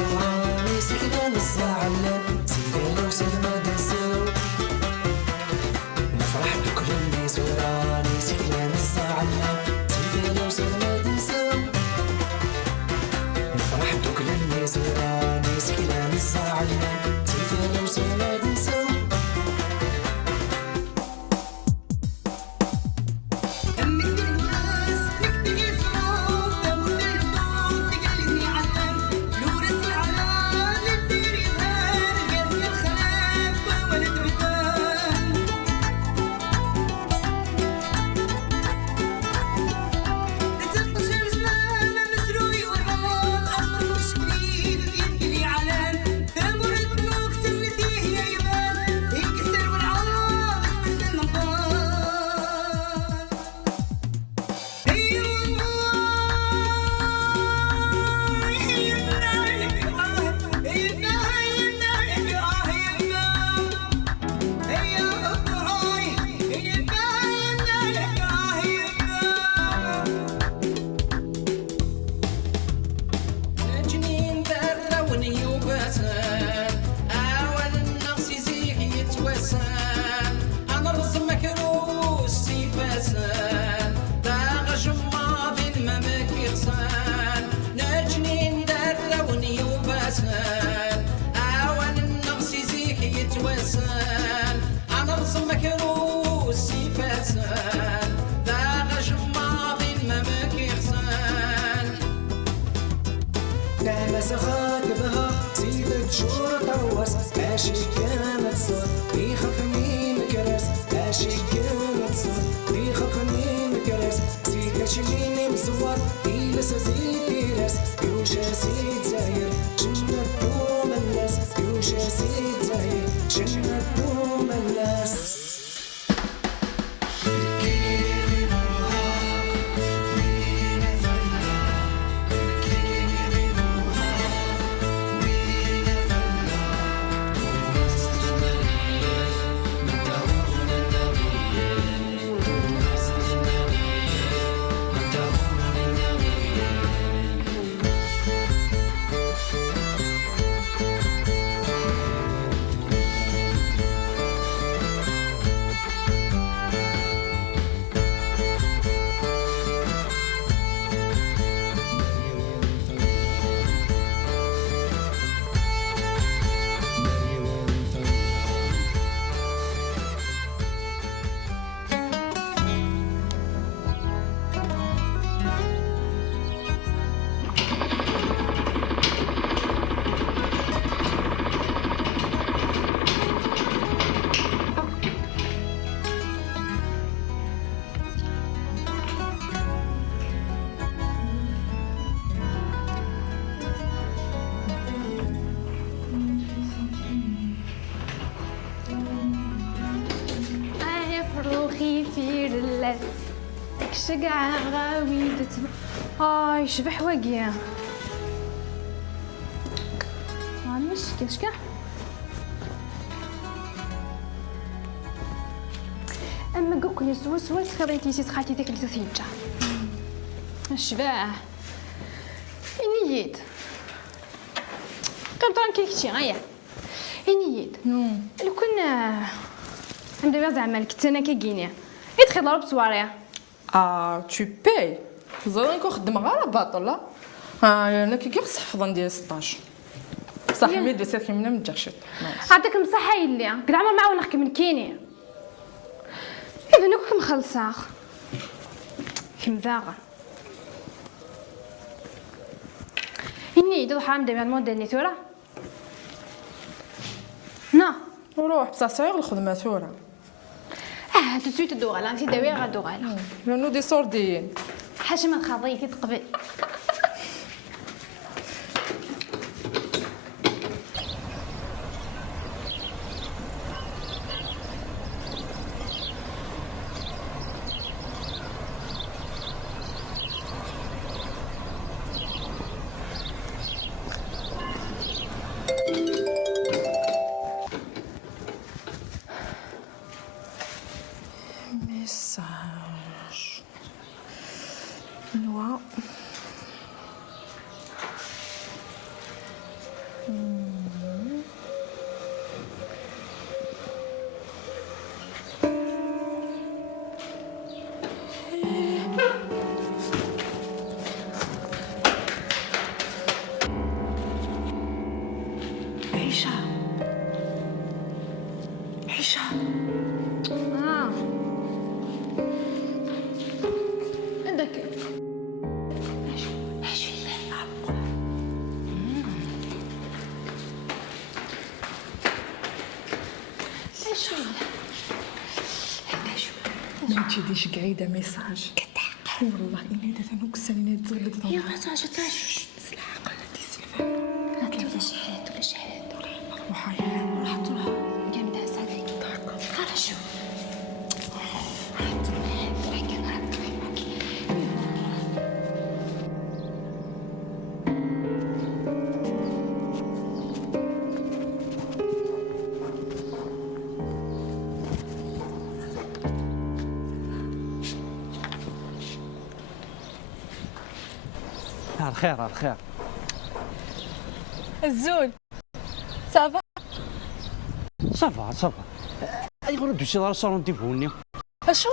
زوراني سكنان الزعلان سيدي لو سلمى دنسو نفرح بكل الناس وراني سكنان الزعلان سيدي لو سلمى دنسو نفرح بكل الناس وراني سكنان الزعلان سيدي لو سلمى دنسو سخاكبها سيدة شورة وس ماشي كانت صوت بيخافني مكرس ماشي كانت صوت بيخافني مكرس سيدة شليني مزور إلس زيد رس يوشا سيد زاير شنة دوم الناس يوشا سيد زاير شنة دوم الناس شقع غاوي هاي شبح وقيا مش شكا اما قوك يسوس خذيتي سي سخاتي ديك الزيجه الشباح انيت قدران كيكتي غايا انيت لو كنا عندما زعما كنت انا كيكيني يدخل ضرب سواريه tu payes. زعما نكون خدمه غير باطله انا كي خص حفظ ندير 16 بصح حميد وساكن منا ما تجاكش عطاك بصحه يلي كل عام معاونك من كيني اذا نكون مخلصه كم زاغه اني دو حام دابا الموديل نيتورا نا وروح بصح صغير الخدمه ثوره تسويت الدوغال انت داويه غا دوغال لانه دي صوردين حاجه ما تخاضيتي تقبل message loi عيشة عيشة. عندك ما تشديش قعيدة ميساج كتعقل والله إني دات نكسل إني تغلط يا غاتاش تاش العقل دي سلفان ولا شحات ولا شحات وحياة راح تروح جامد عسالي خلاص شو الخير الخير. الزول صافا صافا صافا. يقولوا دوشي للصالون تيفوني. اشو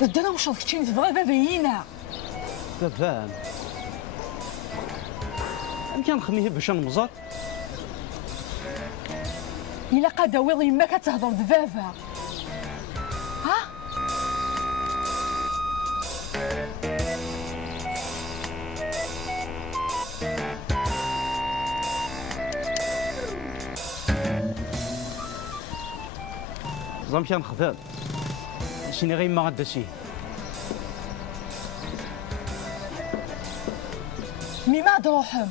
بدنا وش راكي تبغى بابينا فاهم. يمكن نخميه باش نمزر. إلا قداوي ما كتهضر دفافا ها زعما كان خفاف. شني غير ما غدا شي. مي ما دروحهم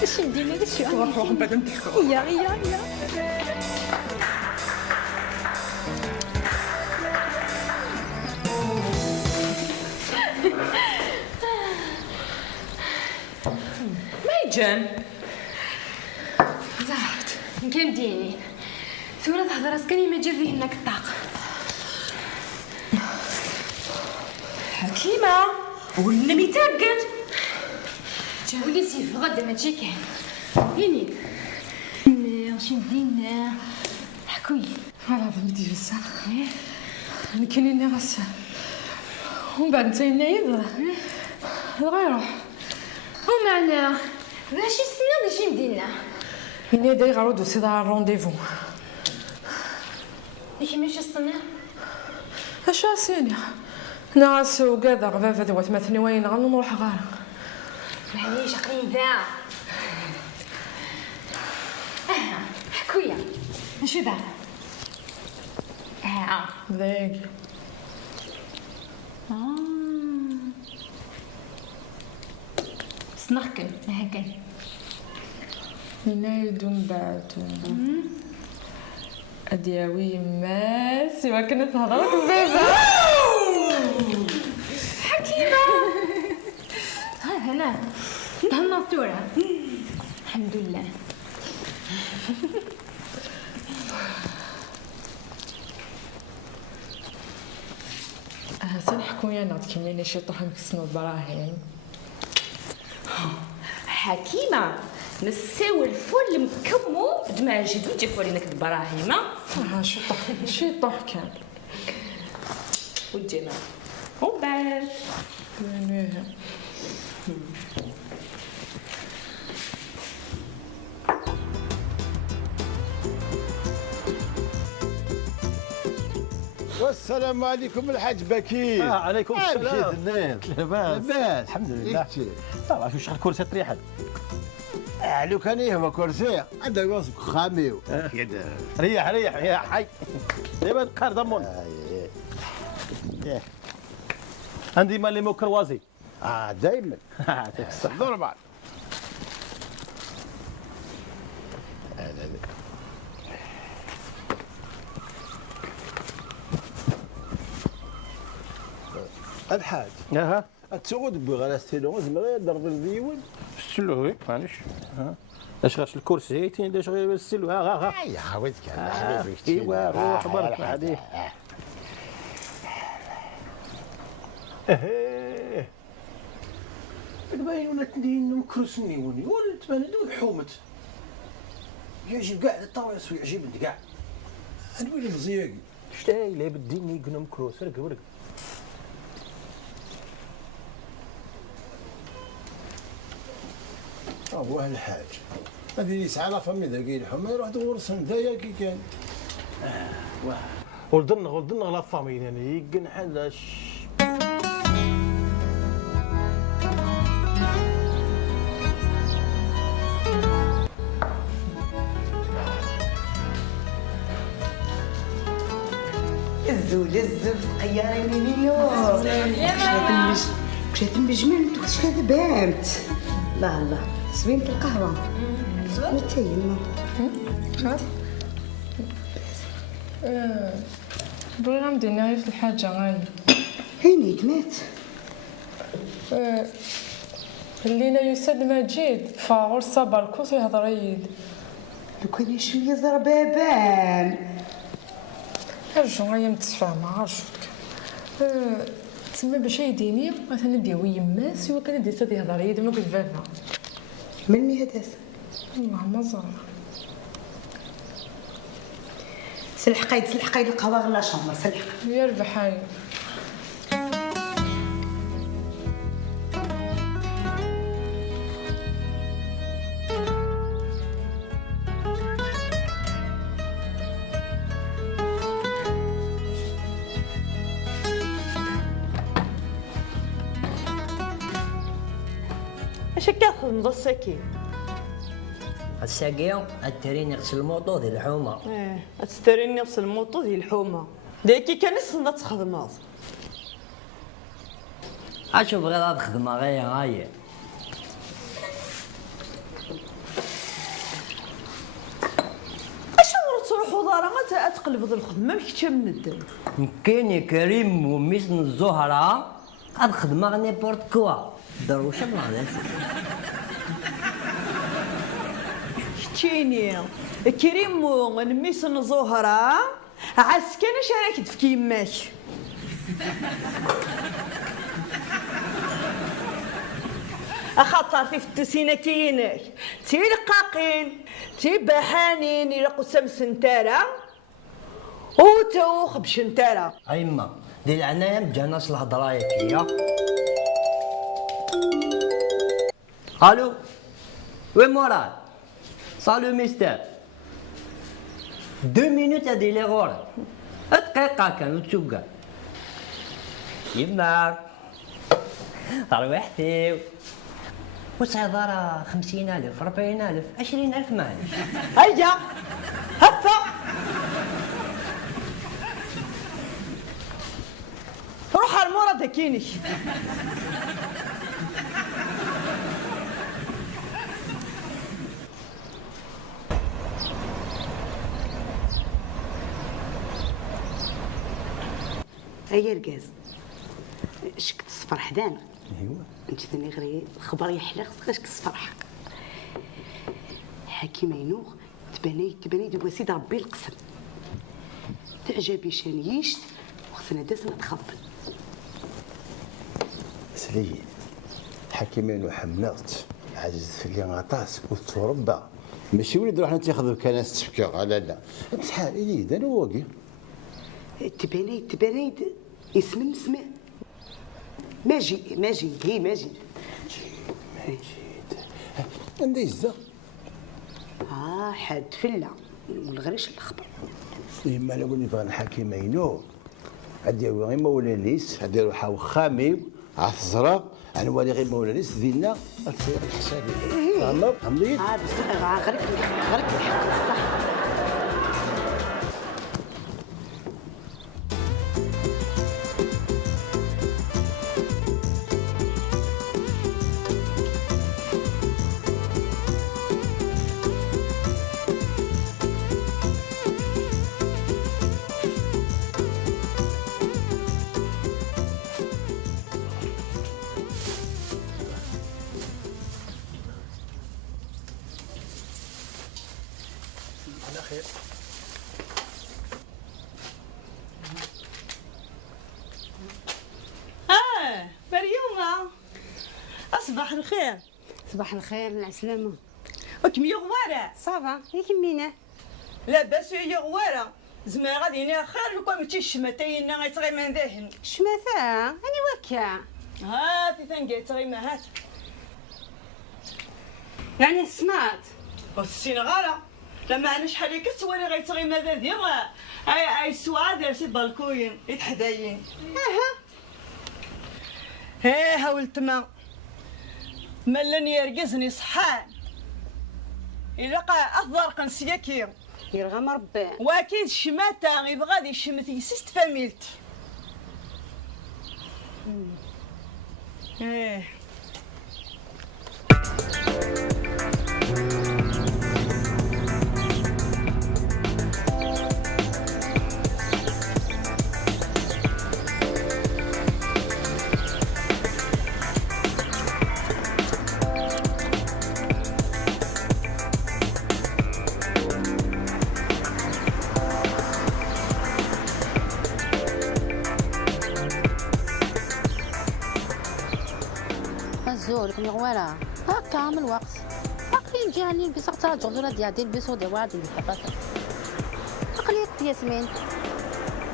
ايش ندير هذا الشيء روح بعد نضحكوا يا جان زهرت كان ديني ثورة تهضر راسكني ما جري هناك الطاقة حكيمة والنبي تاقد وليتي في غدا ماشي كان فينيك واش ندينا حكولي انا فهمتي بزاف انا كاينين غاس ومن بعد نتا نعيد غيروح ومعنا باش يستنى ماشي مدينا إني داير غارو دوسي دار الرونديفو لكن ماشي استنى اش سيني ناس وكذا غفافة ذوات مثني وين غنو نروح غار معليش عقلي ذا حكويا شو دار ذاك سنركل هكا ينايدو من بعد ادياوي ما سوا كنا تهضر بزاف حكيمة ها هنا الناطورة الحمد لله سنحكوا يا ناض كيما شي طوح نكسنو البراهين حكيمة نساو الفل مكمو بماجد وجهك وريناك البراهيم شي طوح كان والجمال وبعد والسلام عليكم الحاج بكير. عليكم السلام. لاباس لاباس الحمد لله. طبعا شو شحال كرسي طريحه. لو كان هو كرسي عندك راسك خاميو كده. ريح يا حي. دابا نقار ضمون. عندي مال ليمو كروازي. دايما. دور بعض. الحاج اها تسوق بغى على ستيلو زعما ضرب الديوان. السلو وي معليش. اش غاش الكرسي تين داش غير السلو ها يا خويتك ايوا روح برك بعديه. باين ولا تندين مكروسني ولا تبان دون حومت. يعجب كاع الطاويس ويعجبني كاع. انا وين مزياقي. شتاي لا بديني قنم كروس رك ورق. هو الحاج هذه يسعى لا فمي ذاك الحما يروح دور سندايا كي كان. ولدنا لا فامي يعني يقن حلاش. الزوج قياري منينو مشات بجمال تقولش هذا بامت. الله الله زوينة القهوة زوينة حتى يما. بغي غندير غير في الحاجة غالي. هينيك مات. خلينا يسد مجيد فاغور صبر الكوس يهضر يد. لو كان شوية زربابان. هرجو غايا متفاهمة هرجو. تسمى باش يديني مثلا نديو يماس هو كان يدي ساد يهضر يد ما قلت بابا. من مي هداس؟ والله ما زار. سلحقايد القهوة غير لا شامبر سلحق. يربح هاي. اش كتخدم الساكين؟ الساقية الترين يغسل الموطو ديال الحومة. تستريني نغسل الموطو ديال الحومه داكي كان السنه تخدم. اشوف غير هاد الخدمة غير هاي. اشنو تروحوا دارا ما تقلب الخدمه مش كتشم من الدم. كاين كريم وميسن الزهرة هاد الخدمة نيبورت كوا دروشة بلا شتيني كريم ونميسن زهرة عسكانة شاركت في كيماك. اخاطر في التسينه كاينك تي رقاقين تي بحانين الى قسم سنتاره وتوخ بشنتاره. ايما ديال العناية مجاناش الهضرة ياك. الو وين مراد؟ سالو ميستر 2 مينوت هادي لي غور دقيقة كانوا تشوكا يماك روحتي وسعي دارا 50,000 40,000 20,000 معليش. هيا هفا روح على المراد كيني. هيا الكاز شكت الصفر حدانا. ايوا انت ثاني غير الخبر يحلى خاصك الصفر حق. حكيم ينوخ تباني دابا سيدي ربي القسم تعجبي شانيشت وخصنا داسنا تخبل. سليم حكيمين وحملت عجزت في اللي غطاس وتربى ماشي وليد روحنا تاخذ كناس تفكر لا بصحال اليد انا واقي. تباني اسم ماجد هي ماجد عندي الزا حاد فله والغريش الخبر. يما لو قلني بغا الحكيم عينو غادي غير مولانيس غادي يروح خامي عالزرا انا ولي غير مولانيس ديالنا الفيق الحسابي عمر عمليت بس غرك الحق الصح. خير. مريومة أصبح الخير. صباح الخير العسلامة. وكمية غوارة صافا ياك مينا لاباس هي غوارة زعما غادي ينا خير لو ماشي الشماتين غيتغي من ذهن شماثا أنا وكا هاتي ثانقي تغي هات يعني السمات والسينغالة لما أنا شحال هكا تسوالي غيتغي ماذا ديال أي سواد داير سي بالكوين يتحداين ها ولتما ملاني يرقزني صحان إلا قا أفضل قنسياكي يرغم ربي واكيد شماتا يبغى دي شمتي سيست فاميلت زورك مغوالة هكا من الوقت باقي نجي علي نلبس حتى الجغدوره ديالي نلبسو دي واحد اللي حبات اقليت ياسمين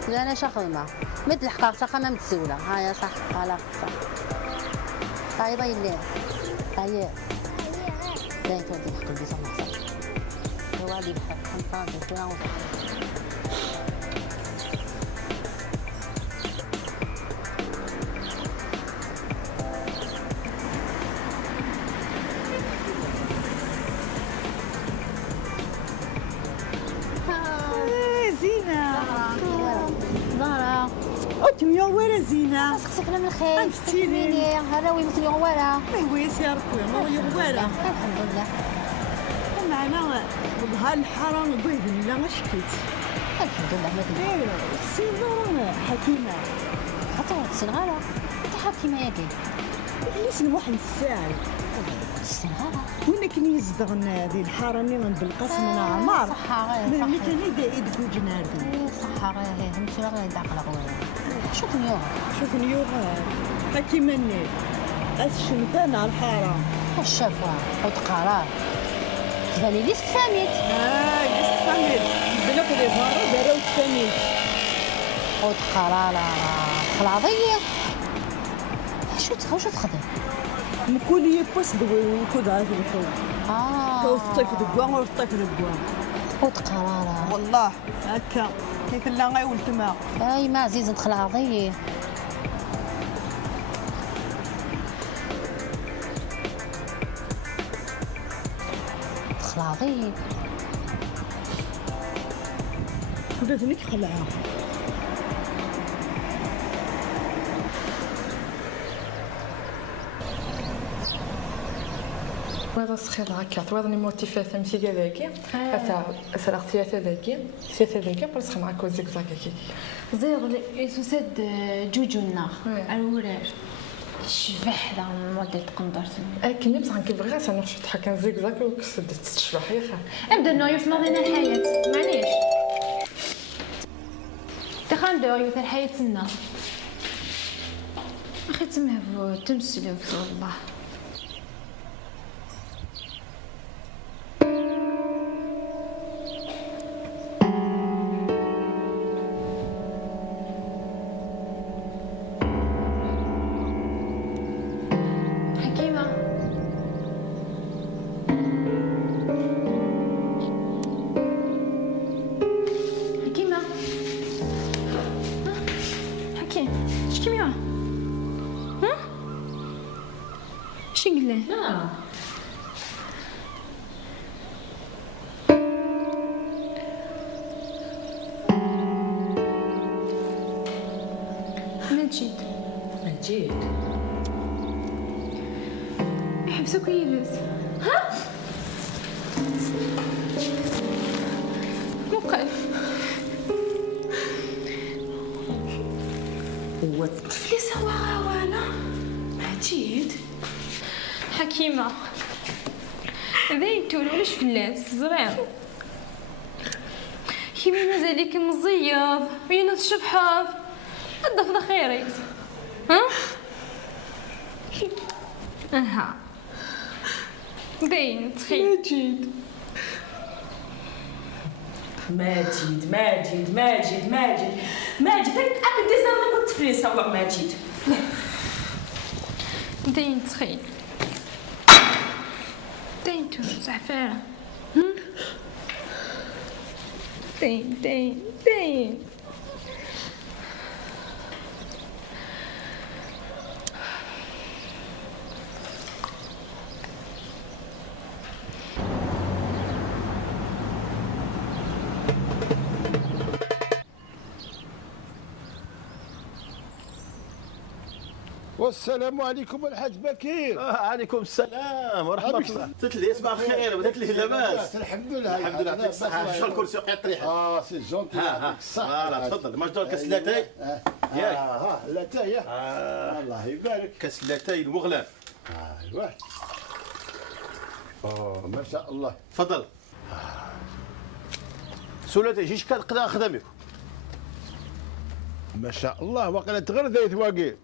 لا انا شاخدمه مد الحقاق صح ما متسوله هايا صح لا صح طيبه يلي طيب لا تودي الحق نلبسو محسن هو اللي بحال خمسه بكره يا ورا زينة سقسفنا من الخير استيني هذا وين مثل يغوالة ويس يا ربي ما هو يغوالة الحمد لله معنا بها الحرام بيض لا ما شكيت الحمد لله ما كنت ايوا السينغالة حكيمة خاطر السنغالة انت حكيمة ياكي ليش واحد الساعة السنغالة وين كان يزدغنا هذه الحاره اللي من بالقسم انا عمار صح غير ملي كان يدق وجنادي صح غير نمشي غير داخل غوالة شوف نيوغا شوف نيوغا حكيمة النيل الشمتان على الحاره الشافوا حوت قرار تباني لي استفاميت لي استفاميت بلاك لي فارو داراو تفاميت حوت قرار خلاضية شو تخدم مكولي بس دوي وكذا توصيف دقوان وصيف دقوان حوت قرار والله هكا كيف لا غيولت ما اي ما عزيز ندخل عرضيه دخل عرضيه ولاتني خلعها هذا السخيط هكا توضني موتيفات مشي كذاكي اسرع ثلاثه ذاكي بس معاك زيكزاك كي زير يسوسد جوجو النار الوراج شبح دا موديل تقندرت كني بصح كيبغي انا شفت حكا زيكزاك وكسدت تشبح يا خا ابدا نو يوث ماضينا الحياه معليش تخان دو يوث الحياه النار اخي تمهفو تمسلو في والله مجيد يحبسوك يلبس ها مقف هو الطفل سوا غوانا مجيد حكيمة ذي تقول ولاش فلاس زرير كيما مازالك مزيض وين تشبحض هدا في خيرك ها اها باين تخيل ماجد ماجد ماجد ماجد ماجد أكيد زعما كنت تفليسة والله ماجد باين تخيل باين تو زعفارة باين والسلام عليكم الحاج بكير. عليكم السلام ورحمه الله. قلت لي صباح الخير بدات لي لاباس. الحمد لله الحمد لله يعطيك الصحه. شو الكرسي وقع الطريحه. سي جونتي يعطيك الصحه. فوالا تفضل. ما جدول كاس لاتاي ياك. لاتاي الله يبارك. كاس لاتاي المغلف. ايوا ما شاء الله. تفضل. سولاتي جيش كنقدا خدامك. ما شاء الله وقيلا تغرديت ثواقي.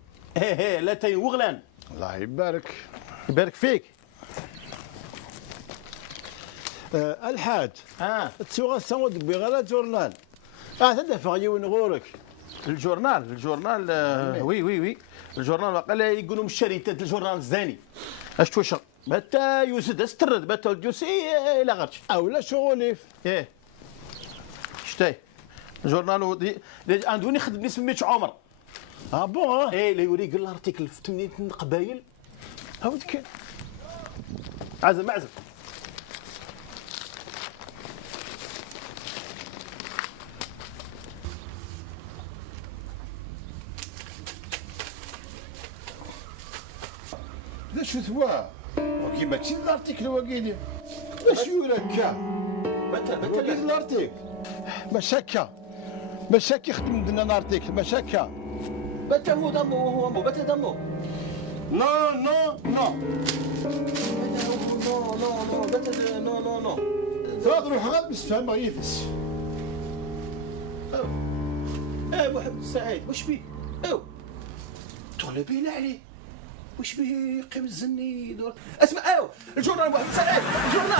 لاتاي وغلان. الله يبارك. يبارك فيك. الحاج تسوغ سمود بغير جورنال تدفع يون غورك. الجورنال وي الجورنال وقيلا يقولوا من الشريطات الجورنال الزاني اش توشق باتا يوسد استرد باتا الجوسي الى غرش اولا شغوليف شتاي الجورنال عندوني خدمني سميت عمر بون ايه اللي يوريك الارتيكل في 8 قبايل هاود كان معزم ذا شو ثوا وكي ماشي الارتيكل واقيلي باش يوركا بتا الارتيكل باش هكا يخدم لنا الارتيكل باش هكا بتا هو دمو بتا دمو نو بتا نو تروح غير مستفهم ما يفس محمد السعيد واش بيه طلبينا عليه واش بيه يقيم الزني دور اسمع الجورنال محمد السعيد الجورنال